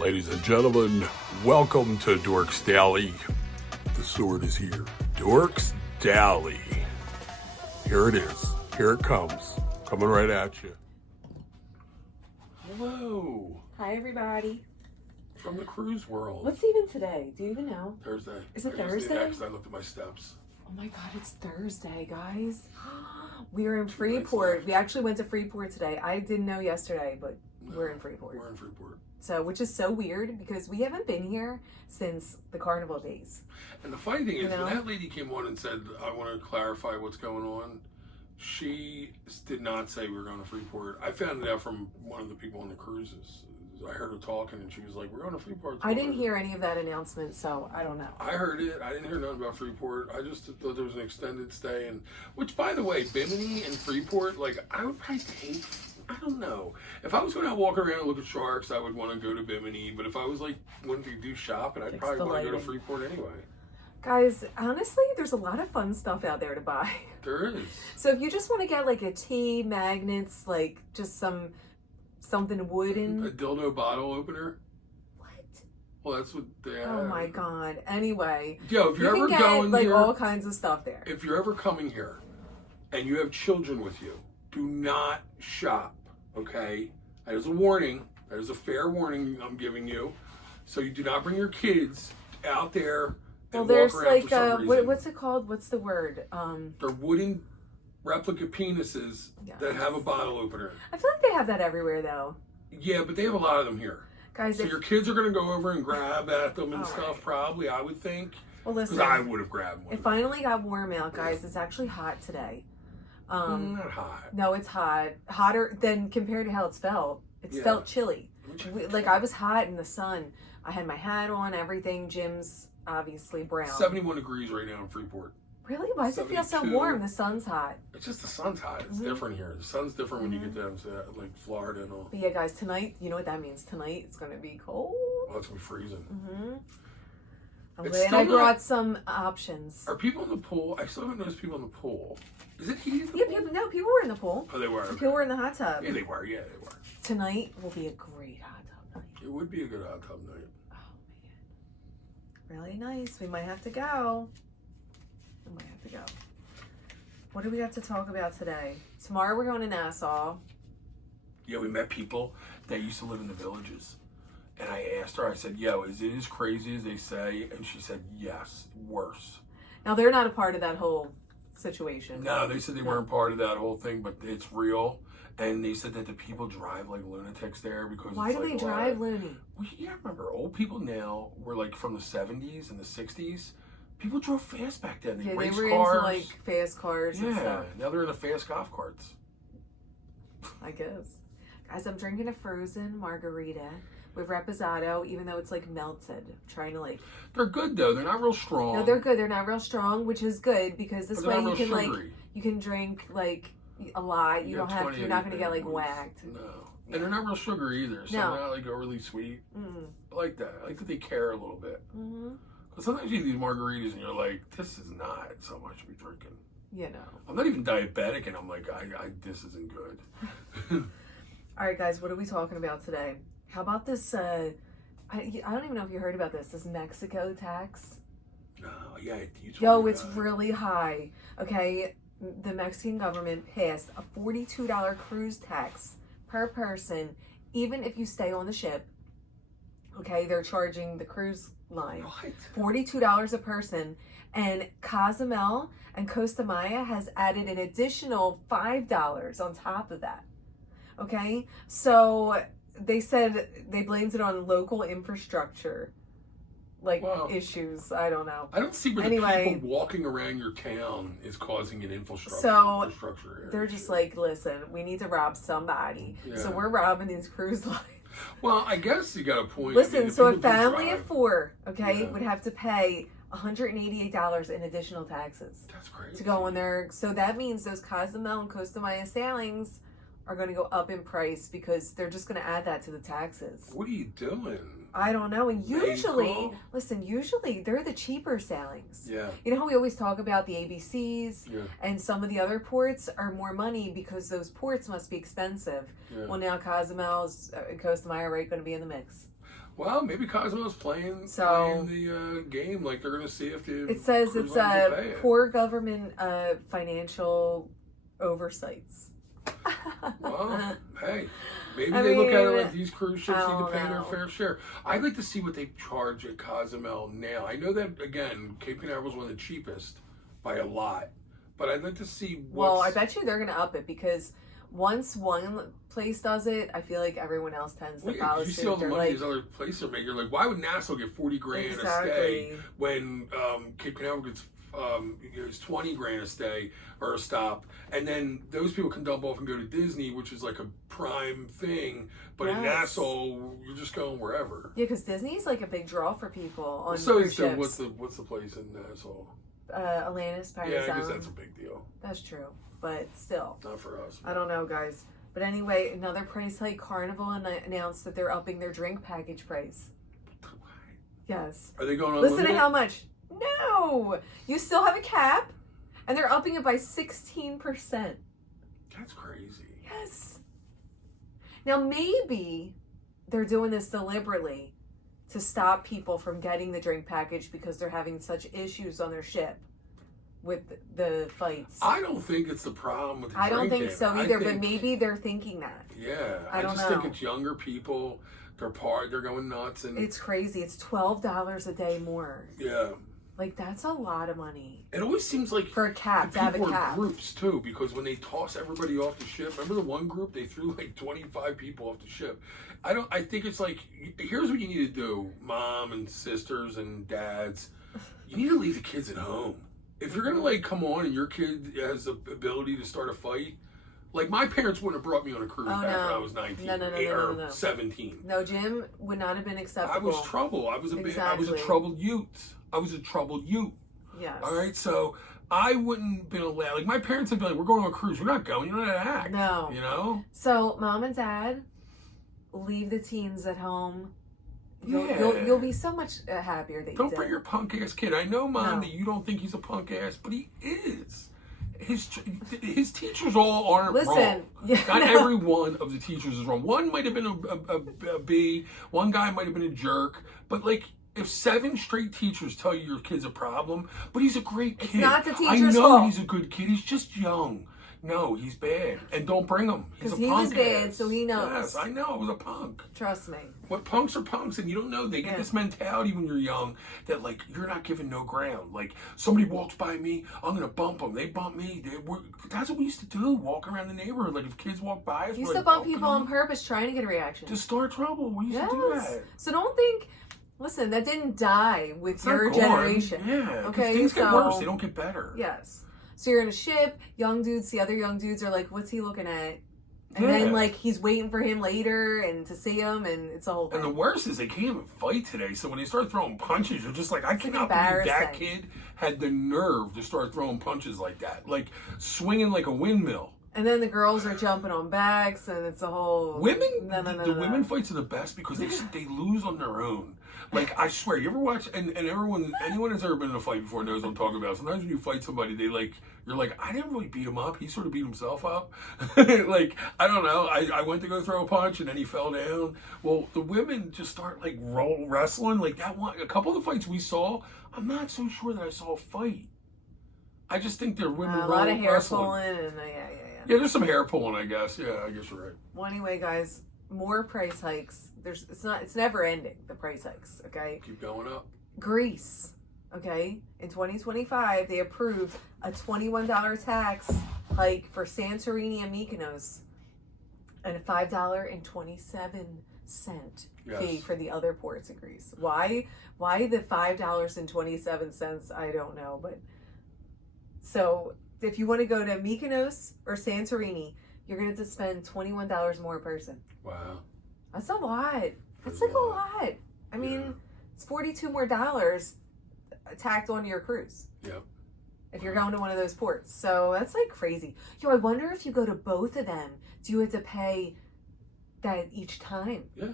Ladies and gentlemen, welcome to Dorks Daily. The sword is here. Dorks Daily. Here it is. Here it comes. Coming right at you. Hello. Hi, everybody. From the cruise world. What's even today? Do you even know? Thursday. Is it Thursday? Next, I looked at my steps. Oh my God, it's Thursday, guys. We are in Freeport. We actually went to Freeport today. I didn't know yesterday, but we're in Freeport. We're in Freeport. So, which is so weird because we haven't been here since the carnival days. And the funny thing is, when that lady came on and said, I want to clarify what's going on, she did not say we were going to Freeport. I found it out from one of the people on the cruises. I heard her talking and she was like, we're going to Freeport. I didn't hear any of that announcement, so I don't know. I heard it. I didn't hear nothing about Freeport. I just thought there was an extended stay. And which, by the way, Bimini and Freeport, like, I would probably take, I don't know. If I was going to walk around and look at sharks, I would want to go to Bimini. But if I was, like, wanting to do shopping, I'd probably want to go to Freeport anyway. Guys, honestly, there's a lot of fun stuff out there to buy. There is. So if you just want to get, like, a tea, magnets, like, just something wooden. A dildo bottle opener? What? Well, that's what they have. Oh my God. Anyway. Yo, if you're ever get, going like, here, all kinds of stuff there. If you're ever coming here and you have children with you, do not shop, okay? That is a warning. That is a fair warning I'm giving you. So you do not bring your kids out there and there's walk around for some reason. what's it called? What's the word? They're wooden replica penises that have a bottle opener. I feel like they have that everywhere though. Yeah, but they have a lot of them here. Guys, so your kids are going to go over and grab at them and stuff, probably, I would think. Well, listen. Because I would have grabbed one. It finally got warm out, guys. It's actually hot today. Not hot. No, it's hot. Hotter than compared to how it's felt. It's felt chilly. Like, I was hot in the sun. I had my hat on, everything. Jim's obviously brown. 71 degrees right now in Freeport. Really? Why does it feel so warm? The sun's hot. It's just the sun's hot. It's different here. The sun's different when you get down to like Florida and all. But yeah, guys, tonight, you know what that means? Tonight it's going to be cold. Well, it's going to be freezing. I'm glad I brought some options. Are people in the pool? I still haven't noticed people in the pool. Is it heat? Yeah, people were in the pool. Oh, they were. Okay. People were in the hot tub. Yeah, they were. Yeah, they were. Tonight will be a great hot tub night. It would be a good hot tub night. Oh, man. Really nice. We might have to go. What do we have to talk about today? Tomorrow we're going to Nassau. Yeah, we met people that used to live in the villages. And I asked her, I said, yo, is it as crazy as they say? And she said, yes, worse. Now, they're not a part of that whole situation. No, they said they weren't part of that whole thing, but it's real. And they said that the people drive like lunatics there because why do they drive loony? Well, yeah, remember, old people now were like from the 70s and the 60s. People drove fast back then. They were cars. into like fast cars and stuff. Now they're into fast golf carts. I guess. Guys, I'm drinking a frozen margarita with reposado, even though it's like melted. I'm trying to like... They're good though. They're not real strong. No, they're good. They're not real strong, which is good because this way you can sugary. like, you can drink like a lot. You're not going to get like whacked. No. And they're not real sugary either. So they're not like overly sweet. I like that. I like that they care a little bit. Because sometimes you eat these margaritas and you're like, this is not so much to be drinking. You know. I'm not even diabetic and I'm like, this isn't good. All right, guys, what are we talking about today? How about this, I don't even know if you heard about this Mexico tax. Yeah, you told Yo, me it's really high. Okay, the Mexican government passed a $42 cruise tax per person, even if you stay on the ship. Okay, they're charging the cruise line $42 a person, and Cozumel and Costa Maya has added an additional $5 on top of that. Okay, so they said they blamed it on local infrastructure, like issues. I don't know. I don't see where the people walking around your town is causing an infrastructure. They're just like, listen, we need to rob somebody, so we're robbing these cruise lines. Well, I guess you got a point. Listen, so a family of four, would have to pay $188 in additional taxes. That's crazy. To go on there. So that means those Cozumel and Costa Maya sailings are going to go up in price because they're just going to add that to the taxes. What are you doing? I don't know. And usually, usually they're the cheaper sailings. Yeah. You know how we always talk about the ABCs and some of the other ports are more money because those ports must be expensive. Yeah. Well, now Cozumel's and Costa Maya are going to be in the mix. Well, maybe Cosmo's playing the game. Like they're going to see if the It says cruise it's lines will pay it. poor government financial oversights. Well, hey, maybe they look at it like these cruise ships need to pay their fair share. I'd like to see what they charge at Cozumel now. I know that, again, Cape Canaveral is one of the cheapest by a lot. But I'd like to see what's... Well, I bet you they're going to up it because once one place does it, I feel like everyone else tends to follow suit. You see all the money these other places are making. You're like, why would Nassau get $40,000 a stay when Cape Canaveral gets it's $20,000 a stay or a stop, and then those people can dump off and go to Disney, which is like a prime thing. But in Nassau, you're just going wherever. Yeah, because Disney's like a big draw for people on so cruise ships. What's the place in Nassau? Atlantis, Paris. Yeah, I guess that's a big deal. That's true, but still. Not for us. I don't know, guys. But anyway, another price hike. Carnival announced that they're upping their drink package price. Yes. Are they going on? Listen to how much. No! You still have a cap, and they're upping it by 16%. That's crazy. Yes. Now, maybe they're doing this deliberately to stop people from getting the drink package because they're having such issues on their ship with the fights. I don't think it's the problem with the drinking. I don't think so either, but maybe they're thinking that. Yeah. I just think it's younger people. They're going nuts. And it's crazy. It's $12 a day more. Yeah. Like, that's a lot of money. It always seems like for a cap, to have a cap. People are groups, too, because when they toss everybody off the ship, remember the one group, they threw like 25 people off the ship. I think it's like, here's what you need to do, mom and sisters and dads. You need to leave the kids at home. If you're going to, like, come on and your kid has the ability to start a fight, like, my parents wouldn't have brought me on a cruise back when I was 19 or 17. No, Jim would not have been acceptable. I was trouble. I was a troubled youth. I was a troubled youth. Yes. All right, so I wouldn't been allowed. Like, my parents would be like, we're going on a cruise. We're not going. You don't know how to act. No. You know? So, mom and dad, leave the teens at home. You'll be so much happier that you don't bring your punk ass kid. I know, Mom, that you don't think he's a punk ass, but he is. His teachers all aren't wrong. Not every one of the teachers is wrong. One might have been a B. One guy might have been a jerk. But like, if 7 straight teachers tell you your kid's a problem, but he's a great kid. It's not the teacher's fault. I know fault. He's a good kid. He's just young. No, he's bad. And don't bring him. He's a punk. Because he was bad, so he knows. Yes, I know. I was a punk. Trust me. What punks are punks, and you don't know. They get this mentality when you're young that, like, you're not giving no ground. Like, somebody walks by me, I'm going to bump them. They bump me. That's what we used to do, walk around the neighborhood. Like, if kids walk by us, you used to bump people on purpose trying to get a reaction. To start trouble. We used to do that. So don't think... Listen, that didn't die with your generation. Yeah, okay, things get worse. They don't get better. Yes. So you're in a ship, young dudes, the other young dudes are like, what's he looking at? And then, like, he's waiting for him later and to see him, and it's a whole thing. And the worst is they can't even fight today. So when they start throwing punches, you're just like, I cannot believe that kid had the nerve to start throwing punches like that. Like, swinging like a windmill. And then the girls are jumping on backs, and it's a whole... The women fights are the best because they lose on their own. Like, I swear, you ever watch, and anyone that's ever been in a fight before knows what I'm talking about. Sometimes when you fight somebody, you're like, I didn't really beat him up. He sort of beat himself up. Like, I don't know. I went to go throw a punch, and then he fell down. Well, the women just start, like, wrestling. Like, that one, a couple of the fights we saw, I'm not so sure that I saw a fight. I just think they're women wrestling. A lot of hair pulling, and yeah, there's some hair pulling, I guess. Yeah, I guess you're right. Well, anyway, guys, more price hikes. It's never ending, the price hikes, okay? Keep going up. Greece, okay? In 2025, they approved a $21 tax hike for Santorini and Mykonos and a $5.27 fee for the other ports in Greece. Why the $5.27? I don't know, but so if you want to go to Mykonos or Santorini, you're going to have to spend $21 more a person. Wow. That's a lot. That's like a lot. I mean, it's $42 more tacked onto your cruise. Yep. If you're going to one of those ports. So that's like crazy. I wonder if you go to both of them, do you have to pay that each time? Yeah.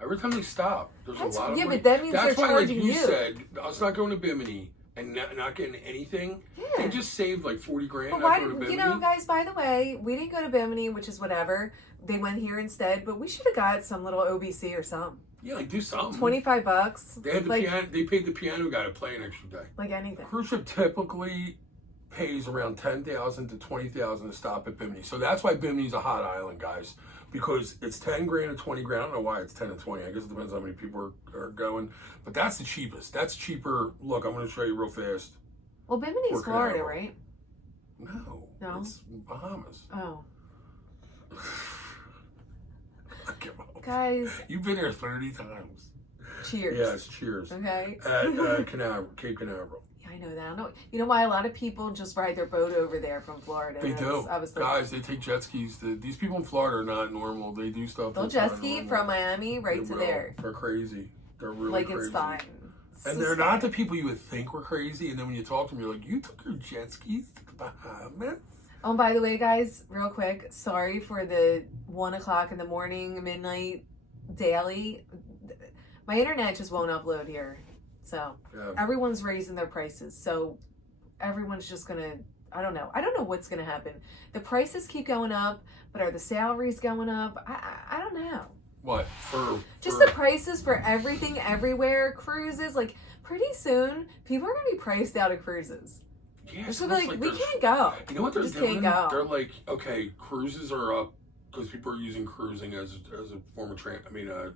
Every time they stop, there's a lot of money. But that means they're charging you. That's why, like you said, us not going to Bimini and not getting anything. Yeah. They just saved like $40,000. But why guys, by the way, we didn't go to Bimini, which is whatever. they went here instead, but we should have got some little OBC or something. Yeah, like do something. $25. They had the piano. They paid the piano guy to play an extra day. Like anything. Cruise ship typically pays around $10,000 to $20,000 to stop at Bimini. So that's why Bimini's a hot island, guys. Because it's 10 grand and 20 grand. I don't know why it's 10 and 20. I guess it depends on how many people are going. But that's the cheapest. That's cheaper. Look, I'm going to show you real fast. Well, Bimini's Florida, right? No. No? It's Bahamas. Oh. I give up. Guys. You've been there 30 times. Cheers. Yes, cheers. Okay. At Cape Canaveral. Yeah, I know that. I know. You know why a lot of people just ride their boat over there from Florida? They do. I was Guys, they take jet skis. These people in Florida are not normal. They do stuff. They'll jet ski from Miami right to there. They're crazy. They're really like crazy. It's fine. And they're not the people you would think were crazy. And then when you talk to them, you're like, you took your jet skis to the Bahamas? Oh, by the way, guys, real quick, sorry for the 1 o'clock in the morning, midnight, daily. My internet just won't upload here. So everyone's raising their prices. So everyone's just going to, I don't know what's going to happen. The prices keep going up, but are the salaries going up? I don't know. What? Just the prices for everything, everywhere, cruises. Like, pretty soon, people are going to be priced out of cruises. Yeah, they're so like, we can't go. You know what they're doing? Can't go. They're like, okay, cruises are up because people are using cruising as a form of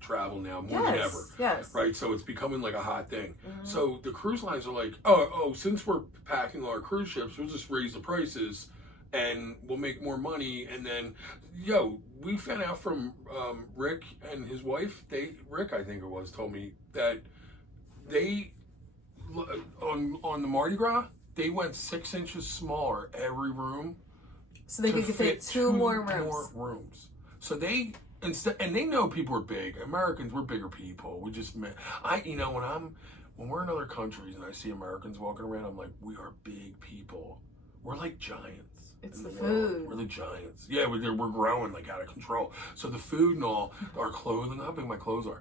travel now more than ever. Yes. Right. So it's becoming like a hot thing. Mm-hmm. So the cruise lines are like, oh, since we're packing our cruise ships, we'll just raise the prices and we'll make more money. And then, we found out from Rick and his wife. Rick, I think it was, told me that they on the Mardi Gras. They went 6 inches smaller every room, so they could fit two more rooms. So they and they know people are big. Americans, we're bigger people. We just when we're in other countries and I see Americans walking around, I'm like, we are big people. We're like giants. It's the food. World. We're the giants. Yeah, we're growing like out of control. So the food and all, our clothing, how big my clothes are.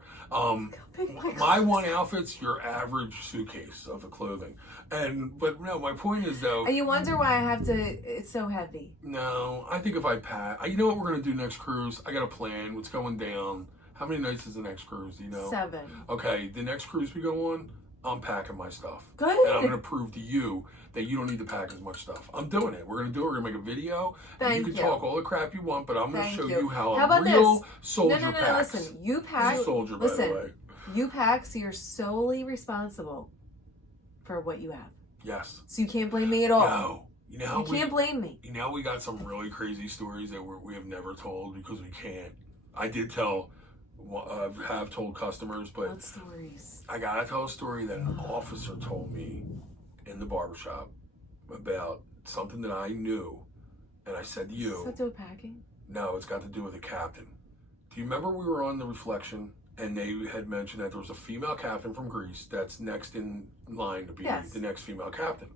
My one outfit's your average suitcase of the clothing. But no, my point is though. And you wonder why I have to, it's so heavy. No, I think if I pack, you know what we're going to do next cruise? I got a plan. What's going down? How many nights is the next cruise? Do you know? 7. Okay, the next cruise we go on, I'm packing my stuff. Good. And I'm going to prove to you that you don't need to pack as much stuff. I'm doing it. We're going to do it. We're going to make a video. Thank you can talk all the crap you want, but I'm going to show you how about a real soldier packs. Listen, you pack. He's a soldier, by the way. You pack, so you're solely responsible for what you have. Yes. So you can't blame me at all. No. You can't blame me. You know, we got some really crazy stories that we have never told because we can't. I did tell, have told customers, but what stories? I gotta tell a story that an officer told me in the barbershop about something that I knew, and I said to you. Does that do with packing? No, it's got to do with the captain. Do you remember we were on the Reflection? And they had mentioned that there was a female captain from Greece that's next in line to be the next female captain.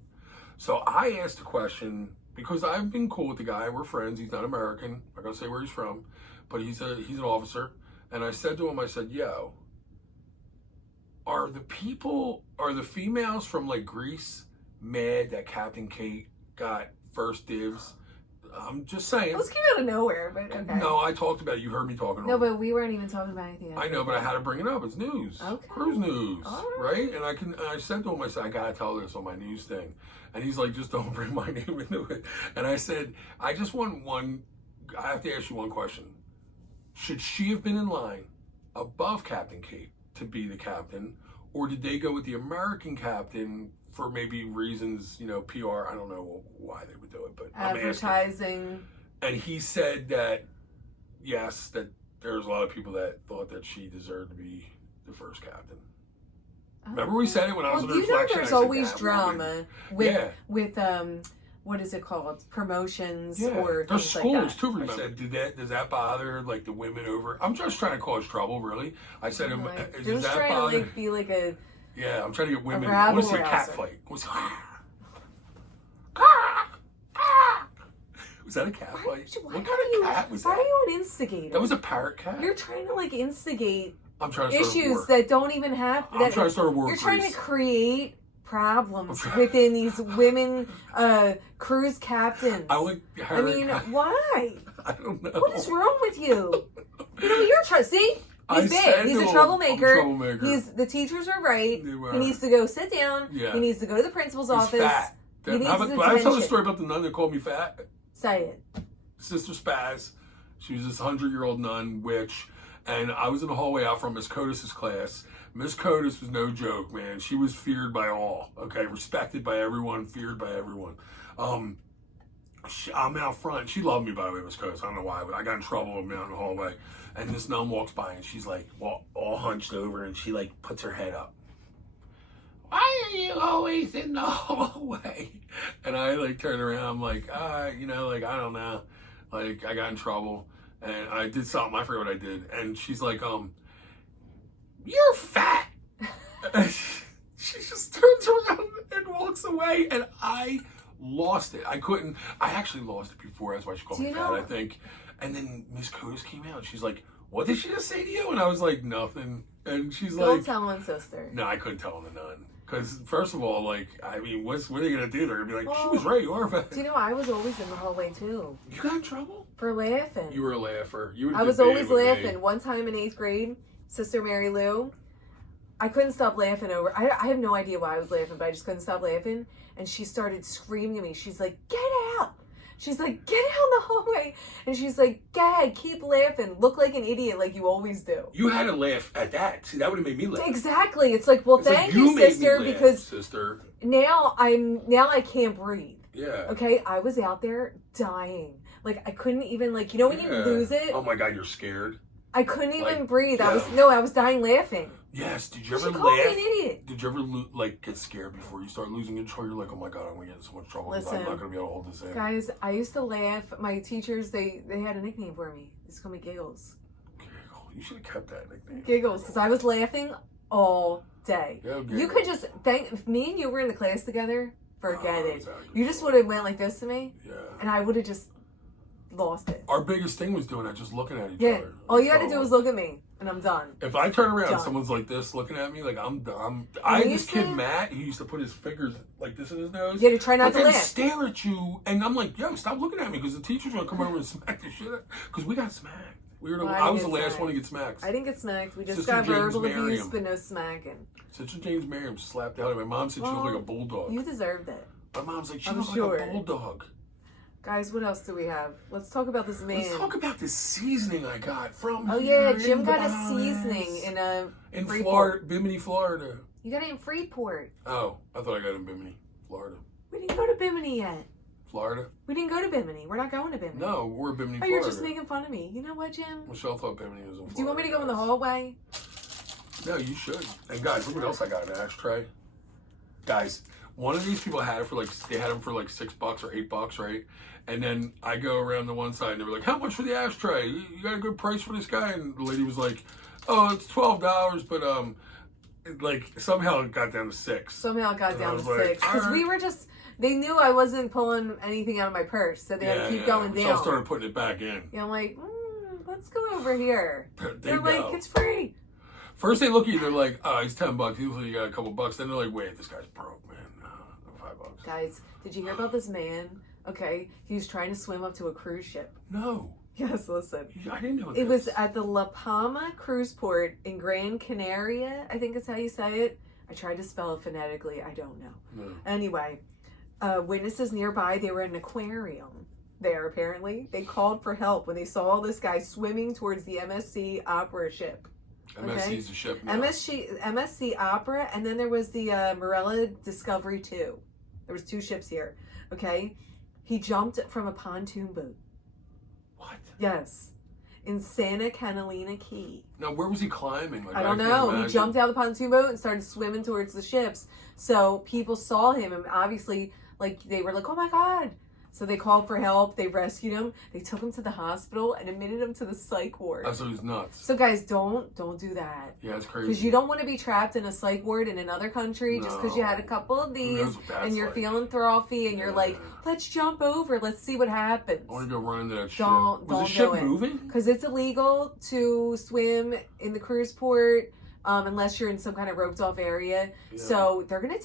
So I asked a question because I've been cool with the guy. We're friends. He's not American. I'm not gonna say where he's from, but he's an officer. And I said to him, yo, are the females from like Greece mad that Captain Kate got first dibs? I'm just saying. Let's came out of nowhere, but okay. No, I talked about it. You heard me talking about it. No, but we weren't even talking about anything else. I know, but I had to bring it up. It's news. Okay. Cruise news. Right? And I said to him, I gotta tell this on my news thing. And he's like, just don't bring my name into it. And I said, I just want I have to ask you one question. Should she have been in line above Captain Kate to be the captain? Or did they go with the American captain for maybe reasons, PR? I don't know why they would do it, but advertising. And he said that, yes, that there's a lot of people that thought that she deserved to be the first captain. Remember we said it when I was on the Reflection? There's always drama with what is it called? Promotions or there's things schools like that. too. Remember? I said, does that bother like the women over? I'm just trying to cause trouble, really. I said, does that bother? To be like a. Yeah, I'm trying to get women. I want to see a cat fight. Was that a cat fight? What kind of cat was that? Why are you an instigator? That was a parrot cat. You're trying to instigate I'm trying to start issues that don't even happen. I'm trying to start a war. You're trying to create problems within these women cruise captains. I mean, why? I don't know. What is wrong with you? You know, you're trying. See, he's bad. He's a troublemaker. The teachers are right. He needs to go sit down. Yeah. He needs to go to the principal's office. Fat. He needs attention. I tell the story about the nun that called me fat. Say it. Sister Spaz. She was this 100-year-old nun witch, and I was in the hallway out from Miss Codis's class. Miss Codis was no joke, man. She was feared by all. Okay, respected by everyone, feared by everyone. I'm out front. She loved me, by the way, Miss Codis. I don't know why, but I got in trouble with me out in the hallway. And this nun walks by, and she's like all hunched over, and she like puts her head up. Why are you always in the hallway? And I like turn around. I'm like, you know, like I don't know. Like I got in trouble, and I did something. I forget what I did. And she's like, you're fat. She just turns around and walks away, and I lost it. I actually lost it before. That's why she called me fat, I think. And then Miss Codis came out. She's like, what did she just say to you? And I was like, nothing. And she's like, don't tell one sister. No, I couldn't tell the nun. Because, first of all, like, I mean, what are they going to do? They're going to be like, she was right, you are fat. Do you know, I was always in the hallway, too. You got in trouble? For laughing. You were a laugher. I was always laughing. One time in 8th grade, Sister Mary Lou, I couldn't stop laughing over. I have no idea why I was laughing, but I just couldn't stop laughing. And she started screaming at me. She's like, get out. She's like, get out in the hallway. And she's like, go ahead, keep laughing. Look like an idiot like you always do. You had to laugh at that. See, that would have made me laugh. Exactly. It's like, well, thank you, sister, because sister. Now I can't breathe. Yeah. Okay? I was out there dying. Like, I couldn't even, like, you know when you lose it? Oh my God, you're scared. I couldn't even breathe. Yeah. I was dying laughing. Yes. Did you ever laugh? She called me an idiot. Did you ever get scared before you start losing control? You're like, oh my God, I'm gonna get in so much trouble. Listen, I'm not gonna be able to hold this in. Guys, I used to laugh. My teachers, they had a nickname for me. They used to call me Giggles. Giggle. You should have kept that nickname. Giggles, because I was laughing all day. Yeah, you could just if me and you were in the class together, forget it. Exactly. You just would have went like this to me. Yeah. And I would have just lost it. Our biggest thing was doing that, just looking at each other. Yeah. All you had to do was look at me, and I'm done. If I turn around and someone's like this looking at me, like I had this kid Matt, he used to put his fingers like this in his nose. Yeah, to try not to laugh. Stare at you, and I'm like, yo, stop looking at me, because the teacher's gonna come over and smack the shit out. Because we got smacked. I was the last one to get smacked. I didn't get smacked. We just got verbal abuse, but no smacking. Sister James Merriam slapped out. My mom said she looked like a bulldog. You deserved it. My mom's like, she looked like a bulldog. Guys, what else do we have? Let's talk about this man. Let's talk about this seasoning I got from Jim got a seasoning in Freeport. Florida, Bimini, Florida. You got it in Freeport. Oh, I thought I got it in Bimini, Florida. We didn't go to Bimini yet. Florida? We didn't go to Bimini. We're not going to Bimini. No, we're Bimini, Florida. You're just making fun of me. You know what, Jim? Michelle thought Bimini was in Florida. Do you want me to go in the hallway? No, you should. And guys, look what else I got, an ashtray. Guys, one of these people had it for they had them for $6 or $8, right? And then I go around the one side and they were like, how much for the ashtray? You got a good price for this guy? And the lady was like, oh, it's $12, but somehow it got down to $6. Somehow it got down to $6. Because we were just, they knew I wasn't pulling anything out of my purse, so they had to keep going down. So I started putting it back in. Yeah, I'm like, let's go over here. They're like, it's free. First they look at you, they're like, oh, he's $10. Usually you got a couple bucks. Then they're like, wait, this guy's broke, man. $5. Guys, did you hear about this man? Okay, he was trying to swim up to a cruise ship. No. Yes, listen. I didn't know it was at the La Palma cruise port in Gran Canaria, I think is how you say it. I tried to spell it phonetically. I don't know. No. Anyway, witnesses nearby, they were in an aquarium there, apparently. They called for help when they saw this guy swimming towards the MSC Opera ship. MSC is a ship now. MSC Opera, and then there was the Marella Discovery 2. There was 2 ships here, okay? He jumped from a pontoon boat. What? Yes. In Santa Catalina Key. Now, where was he climbing? I don't know. He jumped out of the pontoon boat and started swimming towards the ships. So people saw him, and obviously, they were like, oh my God. So they called for help. They rescued him. They took him to the hospital and admitted him to the psych ward. Oh, so he's nuts. So guys, don't do that. Yeah, it's crazy. Because you don't want to be trapped in a psych ward in another country just because you had a couple of these and you're feeling frothy and you're like, let's jump over. Let's see what happens. I want to go run into that ship. Don't was the ship moving? Because it's illegal to swim in the cruise port unless you're in some kind of roped off area. Yeah. So they're gonna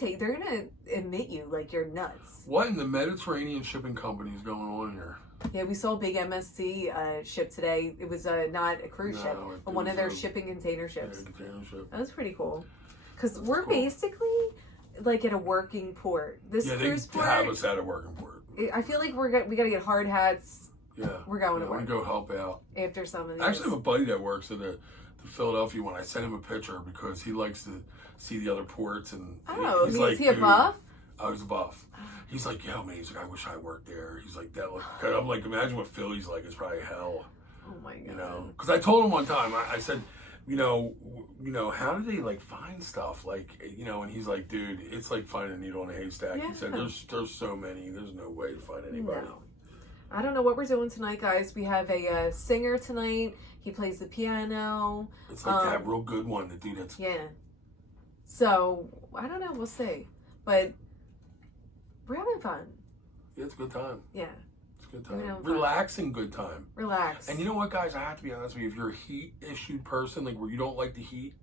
admit you like you're nuts. What in the Mediterranean shipping company is going on here? Yeah, we saw a big MSC ship today. It was not a cruise ship, but one of their shipping container ships. Yeah, container ship. That was pretty cool. Because we're basically like at a working port. This cruise port. They have us at a working port. I feel like we gotta get hard hats. Yeah, we're going to work. We go help out After some of these. I actually have a buddy that works at the Philadelphia one. I sent him a picture because he likes to see the other ports, and he's like, is he a buff? Oh, he's a buff. He's like, yo, man, he's like, I wish I worked there. He's like, that. I'm like, imagine what Philly's like. It's probably hell. Oh my god. You know, because I told him one time, I said, you know, how do they like find stuff? Like, you know, and he's like, dude, it's like finding a needle in a haystack. Yeah. He said, there's so many. There's no way to find anybody. No. I don't know what we're doing tonight, guys. We have a singer tonight. He plays the piano. It's like that real good one, the dude that's... Yeah. So, I don't know. We'll see. But we're having fun. Yeah, it's a good time. Yeah. It's a good time. Relaxing good time. Relax. And you know what, guys? I have to be honest with you. If you're a heat-issued person, like where you don't like the heat,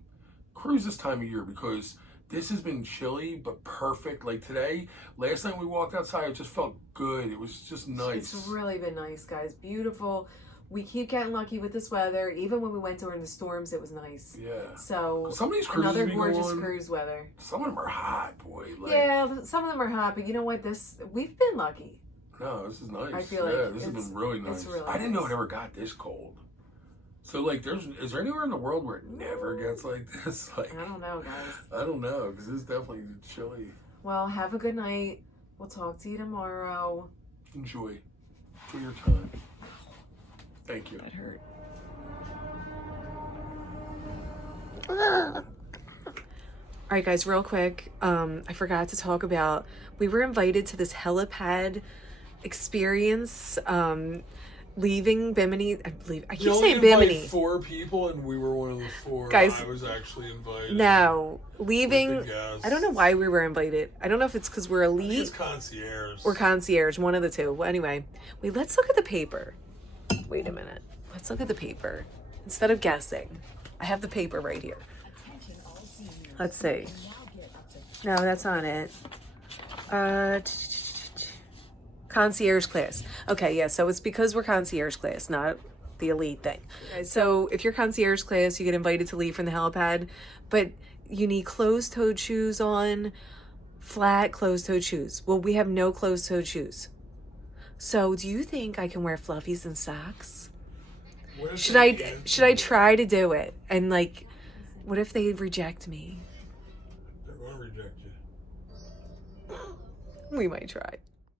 cruise this time of year because this has been chilly but perfect. Like today, last night we walked outside, it just felt good. It was just nice. It's really been nice, guys. Beautiful. We keep getting lucky with this weather. Even when we went during the storms, it was nice. Yeah. So some of these cruises another gorgeous cruise weather. Some of them are hot, boy. Like, yeah, some of them are hot, but you know what? We've been lucky. No, this is nice. I feel like this has been really nice. It's really I didn't know it ever got this cold. So like, is there anywhere in the world where it never gets like this? Like, I don't know, guys. I don't know because it's definitely chilly. Well, have a good night. We'll talk to you tomorrow. Enjoy your time. Thank you. That hurt. All right, guys, real quick. I forgot to talk about, we were invited to this Helipad experience, leaving Bimini. I keep saying Bimini. 4 people, and we were one of the 4. Guys, I was actually invited. No, leaving. I don't know why we were invited. I don't know if it's because we're elite. I think it's concierge. Or concierge, one of the two. Well, anyway, let's look at the paper. Wait a minute. Let's look at the paper instead of guessing. I have the paper right here. Let's see. No, that's not it. Concierge class. Okay, yeah, so it's because we're concierge class, not the elite thing. So if you're concierge class, you get invited to leave from the helipad, but you need closed-toed shoes on, flat closed-toed shoes. Well, we have no closed-toed shoes. So do you think I can wear fluffies and socks? Should I try to do it? And like, what if they reject me? They're going to reject you. We might try.